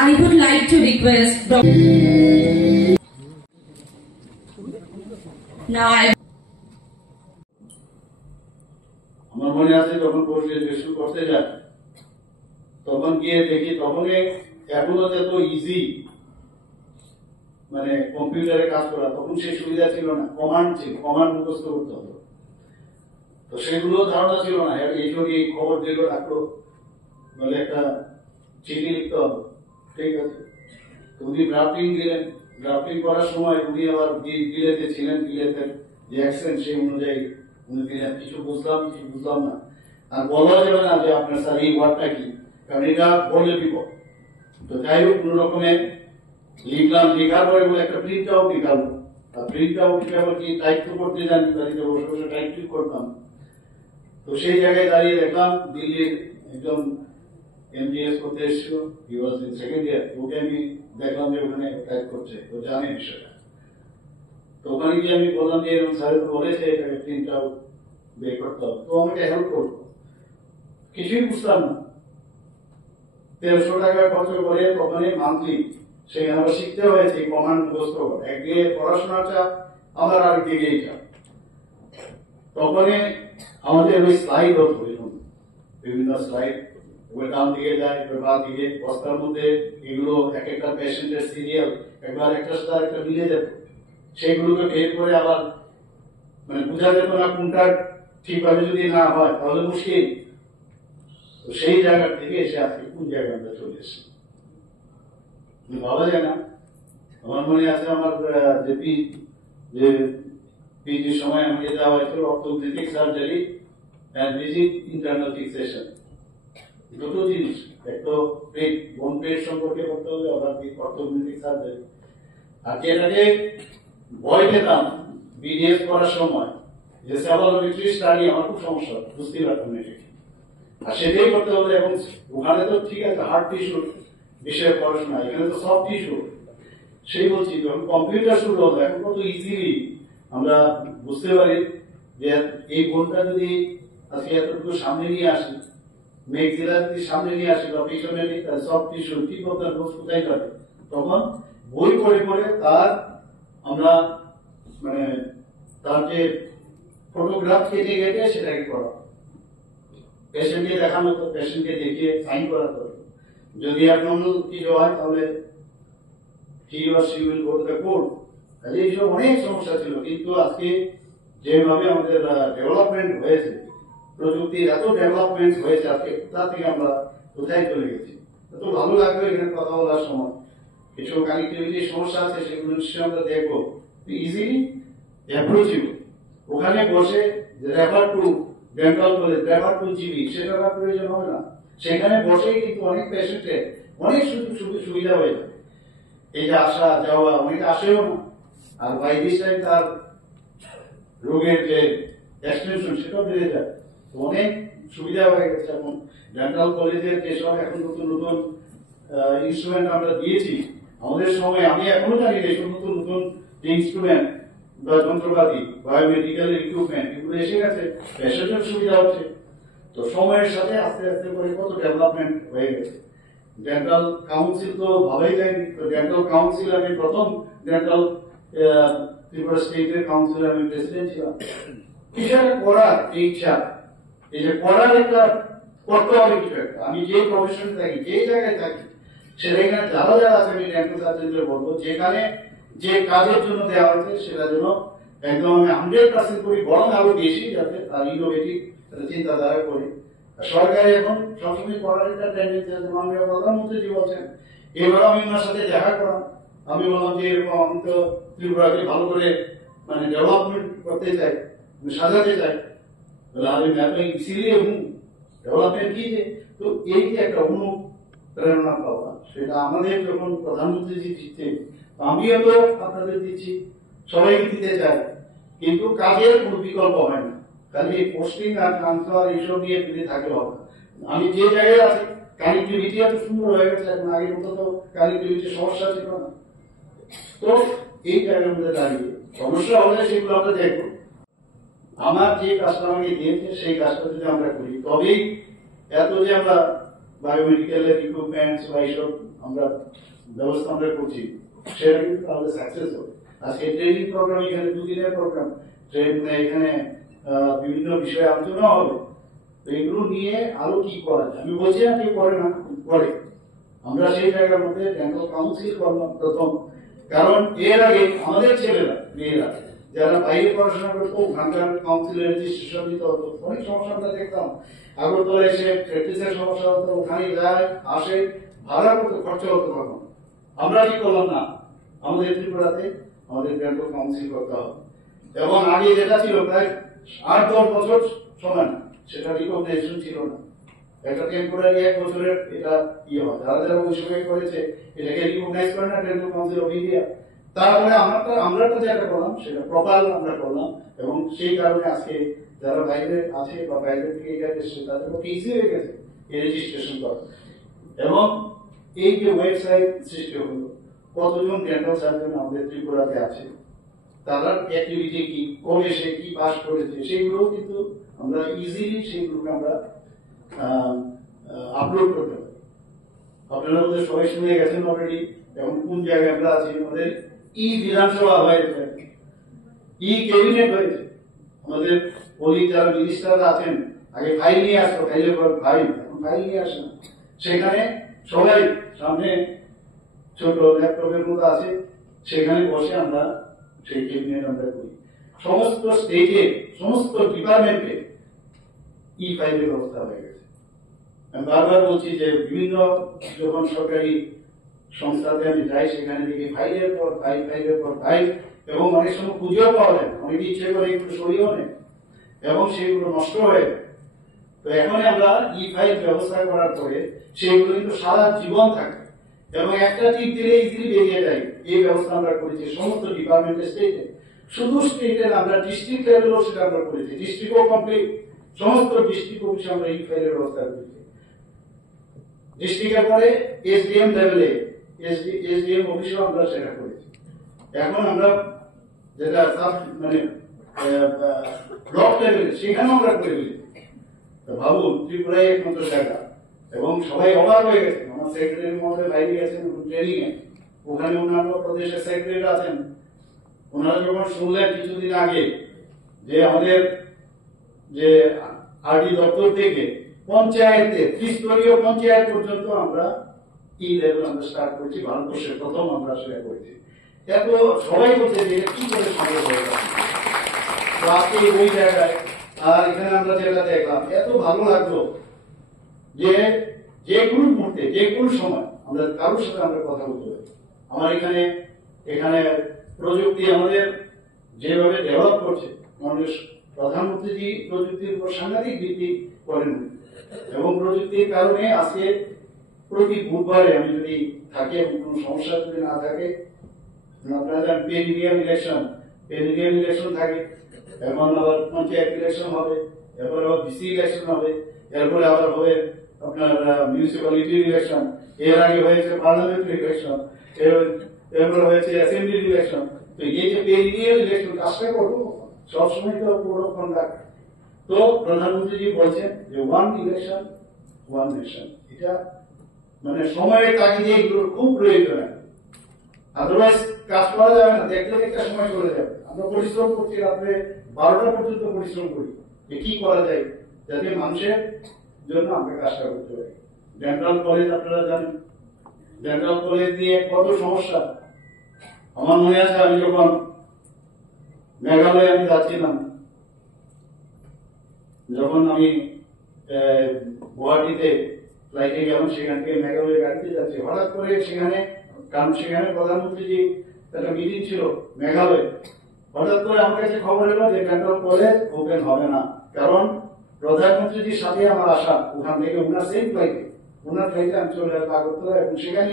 I would like to request Dr. Now I আমার মনে আছে যখন পোস্ট গ্রাজুয়েশন করতে যাই তখন গিয়ে দেখি তখনই এখনো যত ইজি মানে কম্পিউটারে কাজ করা তখন সেই সুবিধা ছিল না, কমান্ড ছিল, কমান্ড মুখস্থ করতে হতো। তো সেগুলো ধারণা ছিল না, এই খবর দিল রাখলো বলে একটা চিঠি লিখতে হবে, ঠিক আছে। তো উনি ড্রাফটিং দিলেন, ড্রাফটিং করার সময় উনি আবার বিলেতে ছিলেন, বিলেতের যে অ্যাকসেন্ট সেই অনুযায়ী উনি দিলেন, কিছু বুঝলাম কিছু বুঝলাম না। আর বলা যাবে না যে আপনার স্যার এই ওয়ার্ডটা কি, কারণ এটা বললে বিপদ। তো যাই হোক কোন রকমে লিখলাম, লেখার পরে একটা প্রিন্ট আউট লিখালো। আর প্রিন্ট আউট আবার কি টাইপ তো করতে জানি, বাড়িতে বসে বসে টাইপ করতাম। তো সেই জায়গায় দাঁড়িয়ে দেখলাম দিল্লির একজন এমবিএস করতে এসেছিল, হি ওয়াজ ইন সেকেন্ড ইয়ার। ওকে আমি দেখলাম যে ওখানে টাইপ করছে, ও জানে বিষয়টা। তো ওখানে গিয়ে আমি বললাম যে এরকম স্যার তো বলেছে এটাকে প্রিন্ট আউট বের করতে হবে, তো আমাকে হেল্প করবো। কিছুই বুঝতাম না, 1300 টাকা খরচ করে তখন মান্থলি সেখানে আবার শিখতে হয়েছে কমান্ড মুখস্থ করা। একদিকে পড়াশোনাটা আমার আরেকদিকে এইটা। তখনই আমাদের ওই স্লাইড হতো, বিভিন্ন স্লাইড, ডান দিকে যায়, বাঁ দিকে, বস্তার মধ্যে এগুলো এক একটা পেশেন্টের সিরিয়াল একবার একটার সাথে একটা মিলে যেত। সেগুলোকে বের করে আবার মানে বোঝা যেত না কোনটা ঠিকভাবে যদি না হয় তাহলে মুশকিল। তো সেই জায়গা থেকে এসে আজকে কোন জায়গায় আমরা চলে এসেছি ভাবা যায় না। আমার মনে আছে আমার যে পিজির সময় আমাকে দেওয়া হয়েছিল orthopaedic surgery and visit internal fixation, দুটো জিনিস, একটা বোন পেট সম্পর্কে করতে হবে, আবার অর্থোপেডিক সার্জারি। আর যেটাকে ভয় পেতাম বিডিএস করার সময় যে সেভালোমেট্রি স্টাডি, আমার খুব সমস্যা, বুঝতে পারতাম না ঠিক। আর সেটাই করতে হবে, এবং ওখানে তো ঠিক আছে হার্ট টিস্যু বিষয়ে পড়াশোনা, এখানে তো সব টিস্যু। সেই বলছি যখন কম্পিউটার শুরু হলো এখন কত ইজিলি আমরা বুঝতে পারি যে এই বোনটা যদি আজকে এতটুকু সামনে নিয়ে আসি, মেঘজিলা যদি সামনে নিয়ে আসি বা পিছনে নিই, তার সব টিস্যু ঠিক মতো রোজ কোথায় যাবে। তখন বই পড়ে পড়ে তার আমরা মানে তার যে ফটোগ্রাফ কেটে কেটে সেটাকে করা, পেশেন্টকে দেখানো তো, পেশেন্টকে দেখিয়ে সাইন করাতে হবে। যদি এখন কিছু হয় তাহলে he or she will go to the court। তাহলে এইসব অনেক সমস্যা ছিল। কিন্তু আজকে যেভাবে আমাদের ডেভেলপমেন্ট হয়েছে, প্রযুক্তির এত ডেভেলপমেন্ট হয়েছে, আজকে কোথা থেকে আমরা কোথায় চলে গেছি। এত ভালো লাগবে এখানে কথা বলার সময়। কিছু কানেক্টিভিটির সমস্যা আছে সেগুলো নিশ্চয়ই আমরা দেখবো, ইজিলি অ্যাপ্রোচেবল। ওখানে বসে refer to dental college, refer to GB, সেটার প্রয়োজন হবে না। সেখানে বসেই কিন্তু অনেক পেশেন্টের অনেক সুবিধা হয়ে যাবে। এই যে আসা যাওয়া, অনেকে আসেও না, আর বাই দিস টাইম তার রোগের যে এক্সটেনশন সেটাও বেড়ে যায়। অনেক সুবিধা হয়ে গেছে। এখন ডেন্টাল কলেজের যেসব এখন নতুন নতুন ইনস্ট্রুমেন্ট আমরা দিয়েছি, আমাদের সময় আমি এখনো জানি না এইসব নতুন নতুন যে ইনস্ট্রুমেন্ট বা যন্ত্রপাতি, বায়োমেডিক্যাল ইকুইপমেন্ট এগুলো এসে গেছে, পেশেন্টের সুবিধা হচ্ছে। তো সময়ের সাথে আস্তে আস্তে করে কত ডেভেলপমেন্ট হয়ে গেছে। ডেন্টাল কাউন্সিল তো ভালোই যায়নি। তো ডেন্টাল কাউন্সিল, আমি প্রথম ডেন্টাল ত্রিপুরা স্টেটের কাউন্সিল আমি প্রেসিডেন্ট ছিলাম। কিছু একটা করার ইচ্ছা, এই যে করার একটা করতে হবে কিছু একটা। আমি যে প্রফেশনে থাকি, যে জায়গায় থাকি, সেখানে যারা যারা আছে আমি ডেন্টাল সার্জনদের বলবো যেখানে যে কাজের জন্য দেওয়া হয়েছে সেটা যেন একদম আমি 100% করি, বরং আরো বেশি, যাতে তার ইনোভেটিভ চিন্তাধারা করি। সরকারি এখন সবসময় করার একটা টেন্ডেন্সি আছে। মাননীয় প্রধানমন্ত্রী জি বলছেন, এবার আমি ওনার সাথে দেখা করাম। আমি বললাম যে এরকম আমি তো ত্রিপুরাকে ভালো করে মানে ডেভেলপমেন্ট করতে চাই, সাজাতে চাই। আমি ইসিলিয়ে ডেভেলপমেন্ট কি যে, তো এই যে একটা অনুপ্রেরণা পাওয়া, সেটা আমাদের যখন প্রধানমন্ত্রী জি দিচ্ছে, আমিও তো আপনাদের দিচ্ছি, সবাইকে দিতে চাই। কিন্তু কাজের কোন বিকল্প হয় না, খালি পোস্টিং আর ট্রান্সফার এইসব নিয়ে যদি থাকে হবে। আমি যে জায়গায় আছি কানেক্টিভিটি এত সুন্দর হয়ে গেছে, এখন আগের মতো তো কানেক্টিভিটির সমস্যা ছিল না। তো এই জায়গার মধ্যে দাঁড়িয়ে সমস্যা হলে সেগুলো আমরা দেখবো। আমার যে কাজটা আমাকে দিয়েছে সেই কাজটা যদি আমরা করি, তবেই এত যে আমরা বায়োমেডিক্যালের ইকুইপমেন্টস বা এইসব আমরা ব্যবস্থা আমরা করছি, সেটা কিন্তু তাহলে সাকসেস হবে। আজকে ট্রেনিং প্রোগ্রাম, এখানে 2 দিনের প্রোগ্রাম, এখানে বিভিন্ন বিষয়ে আলোচনা হবে। তো এগুলো নিয়ে আরো কি করা যায়, আমি বলছি না কেউ করে না, করে। আমরা সেই জায়গার মধ্যে ডেন্টাল কাউন্সিল করলাম প্রথম, কারণ এর আগে আমাদের ছেলেরা মেয়েরা যারা বাইরে পড়াশোনা করতো ওখানকার কাউন্সিলে রেজিস্ট্রেশন দিতে হতো, অনেক সমস্যা আমরা দেখতাম। আগরতলা এসে প্র্যাকটিসের সমস্যা হতো, ওখানে যায় আসে, ভাড়া কত খরচা হতো তখন। আমরা কি করলাম না, আমাদের ত্রিপুরাতে আমাদের ডেন্টাল কাউন্সিল করতে হবে। এবং আগে যেটা ছিল প্রায় 8-10 বছর সময়, সেটা রিকগনাইজেশন ছিল না। একটা টেম্পোরারি 1 বছরের এটা ইয়ে হয়, যারা যারা ওই সময় করেছে এটাকে রিকগনাইজ করে না ডেন্টাল কাউন্সিল অফ ইন্ডিয়া। তারপরে আমরা তো যেটা করলাম সেটা প্রপার আমরা করলাম, এবং সেই কারণে আজকে যারা বাইরে আছে বা বাইরে থেকে এখানে এসছে তাদের পক্ষে ইজি হয়ে গেছে এই রেজিস্ট্রেশন করা। এবং এই যে ওয়েবসাইট সৃষ্টি হলো, কতজন ডেন্টাল সার্জন আমাদের ত্রিপুরাতে আছে, তারা অ্যাক্টিভিটি কি, কবে সে কি পাস করেছে, সেগুলো কিন্তু আমরা ইজিলি সেগুলোকে আমরা আপলোড করতে পারি। আপনারা ওদের সবাই শুনে গেছেন অলরেডি, এবং কোন জায়গায় আমরা আছি। আমাদের বিধানসভা হয়েছে, ক্যাবিনেট হয়েছে, আমাদের পুলিশ যারা মিনিস্টাররা আছেন আগে ফাইল নিয়ে আসতো, ফাইলের পর ফাইল, এখন ফাইল নিয়ে আসে না। সেখানে সবাই সামনে ছোট ল্যাপটপের মতো আছে, সেখানে বসে আমরা সেই ক্যাবিনেট আমরা করি। সমস্ত স্টেটে সমস্ত ডিপার্টমেন্টে ফাইলের ব্যবস্থা হয়ে গেছে। আমি বারবার বলছি যে বিভিন্ন যখন সরকারি সংস্থাতে আমি যাই, সেখানে দেখি ফাইলের পর ফাইল, ফাইলের পর ফাইল, এবং অনেক সময় খুঁজেও পাওয়া যায়, অনেকে ইচ্ছে করে একটু সরিয়েও নেয় এবং সেগুলো নষ্ট হয়ে যায়। তো এখন আমরা ফাইল ব্যবস্থা করার পরে সেগুলো কিন্তু সারা জীবন থাকে, এবং একটা টিপ দিলে ইজিলি বেরিয়ে যায়। এই ব্যবস্থা আমরা করেছি সমস্ত ডিপার্টমেন্টের স্টেটে, শুধু স্টেটে আমরা ডিস্ট্রিক্ট লেভেলও সেটা আমরা করেছি, ডিস্ট্রিক্টও কমপ্লিট, সমস্ত ডিস্ট্রিক্ট অফিসে আমরা ফাইলের ব্যবস্থা করেছি। ডিস্ট্রিক্টের পরে এসডিএম লেভেলে, এসডিএম অফিসেও আমরা সেটা করেছি। এখন আমরা যেটা মানে ব্লক লেভেলে, সেখানেও আমরা করে দিয়েছি। ভাবুন, ত্রিপুরায় একমাত্র জায়গা, এবং সবাই অবাক হয়ে গেছে। আমার সেক্রেটারি মহোদয় বাইরে গেছেন ট্রেনিং এ, ওখানে অন্যান্য প্রদেশের সেক্রেটারি আছেন, ওনারা যখন শুনলেন কিছুদিন আগে যে আমাদের যে আরডি দপ্তর থেকে পঞ্চায়েতে, ত্রিস্তরীয় পঞ্চায়েত পর্যন্ত আমরা লেভেল আমরা স্টার্ট করেছি, ভারতবর্ষের প্রথম আমরা সেটা করেছি। এত সবাই বলছে যে কি করে সম্ভব হয়ে গেল। তো আজকে ওই জায়গায়, আর এখানে আমরা যেটা দেখলাম, এত ভালো লাগলো যে যে কোনো মুহূর্তে, যে কোনো সময় আমরা কারোর সাথে আমরা কথা বলতে পারি। আমার এখানে প্রযুক্তি আমাদের যেভাবে ডেভেলপ করছে, মানুষ প্রধানমন্ত্রী প্রযুক্তির উপর সাংঘাতিক ভিত্তি করেন, এবং প্রযুক্তির কারণে আজকে প্রতি বুধবারে আমি যদি থাকি এবং কোনো সমস্যা যদি না থাকে, আপনারা জানেন পেরিনিয়াম ইলেকশন থাকে, এখন আবার পঞ্চায়েত ইলেকশন হবে, এরপরে আবার ডিসি ইলেকশন হবে, এরপরে আবার হবে আপনার মিউনিসিপ্যালিটি ইলেকশন, এর আগে হয়েছে পার্লামেন্টারি ইলেকশন, এরপরে হয়েছে অ্যাসেম্বলি ইলেকশন। তো এই যে পেরিনিয়াল ইলেকশন কাজটা করবো সবসময় তো পুরোক্ষণ থাকে। তো প্রধানমন্ত্রী বলছেন যে 1 ইলেকশন 1 নেশন, এটা মানে সময়ের তাগিদে এগুলোর খুব প্রয়োজন। আদারওয়াইজ কাজ করা যাবে না, দেখতে দেখতে সময় চলে যাবে। আমরা পরিশ্রম করছি, রাত্রে 12টা পর্যন্ত পরিশ্রম করি যে কি করা যায় যাতে মানুষের জন্য আমরা কাজটা করতে পারি। ডেন্টাল কলেজ আপনারা জানেন, ডেন্টাল কলেজ নিয়ে কত সমস্যা। আমার মনে আছে আমি যখন মেঘালয়ে আমি যাচ্ছিলাম, যখন আমি গুয়াহাটিতে ফ্লাইটে গেলাম, সেখান থেকে মেঘালয় গাড়িতে যাচ্ছি, হঠাৎ করে সেখানে, কারণ সেখানে প্রধানমন্ত্রী একটা মিটিং ছিল মেঘালয়, হঠাৎ করে আমার কাছে খবর এলো যে ডেন্টাল কলেজ ওপেন হবে না, কারণ প্রধানমন্ত্রীর সাথে আমার আসা ওখান থেকে ওনার সেম ফ্লাইটে, ওনার ফ্লাইটে আমি চলে আসবো আগরতলা, এবং সেখানে